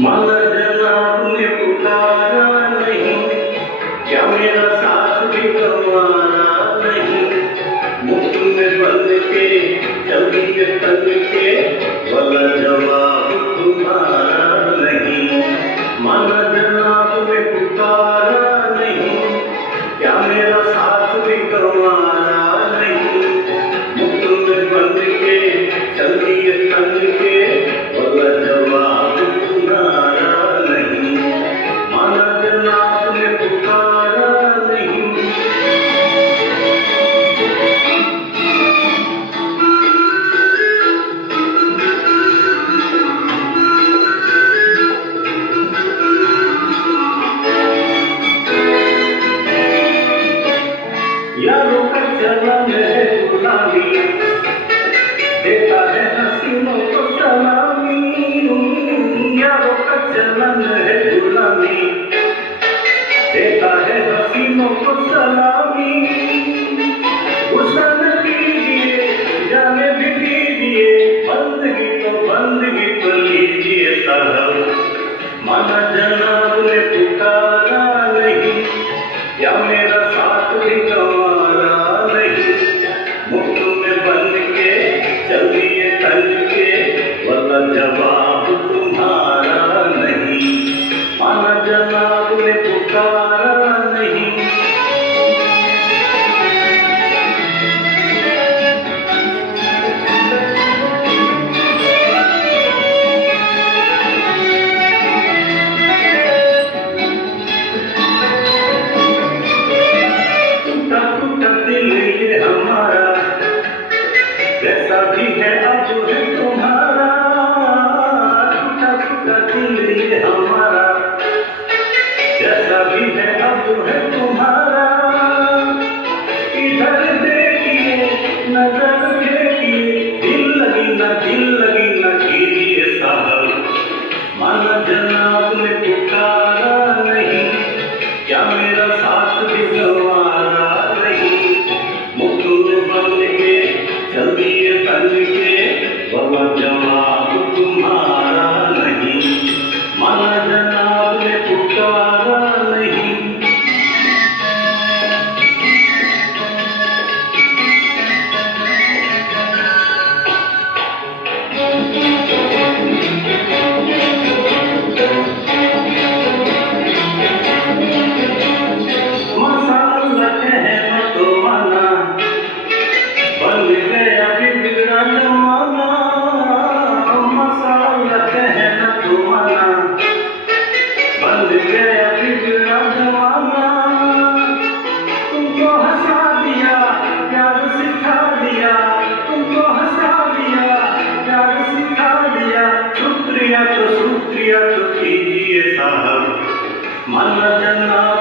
माना जनाब ने पुकारा नहीं, क्या मेरा साथ भी गंवारा नहीं। मुफ्त में बन के चल दिए तन के, वाला जवाब तुम्हारा नहीं। माना जनाब ने पुकारा नहीं, क्या मेरा साथ भी गंवारा नहीं। मुफ्त में बन के चल दिए तन के, वाला जवाब तुम्हारा नहीं। माना जनाब ने पुकारा नहीं। यारों का चलन है गुलामी, देता है हसीनों को सलामी। यारों का चलन है गुलामी, देता है हसीनों को सलामी। उसन कीजिए जाने भी दीजिए, बंदगी तो लीजिए साहब। माना जनाब ने पुकारा नहीं, या मेरा साथ भी गंवारा नहीं। मुफ्त में बन के चल दिए तन के, वाला जवाब तुम्हारा नहीं। माना जनाब ने पुकारा नहीं। टूटा टूटा दिल ये हमारा, जैसा भी है अब है तुम्हारा। टूटा टूटा दिल ये हमारा, जैसा भी है अब है तुम्हारा। इधर देखिए नजर देखिए, दिल लगी न कीजिए साहब। माना जनाब ने पुकारा नहीं, क्या मेरा साथ भी गंवारा नहीं। मुफ्त में बन के चल दिए तन के, वाला जवाब तुम्हारा नहीं। माना जनाब ने पुकारा नहीं। मसाला कहना तो माना, बन गया बिगड़ा जमाना। मसाला कहना तो माना, बन गया बिगड़ा जमाना। तुमको हंसा दिया प्यार सिखा दिया, तुमको हंसा दिया प्यार सिखा दिया। शुक्रिया तो कीजिए साहब। माना जनाब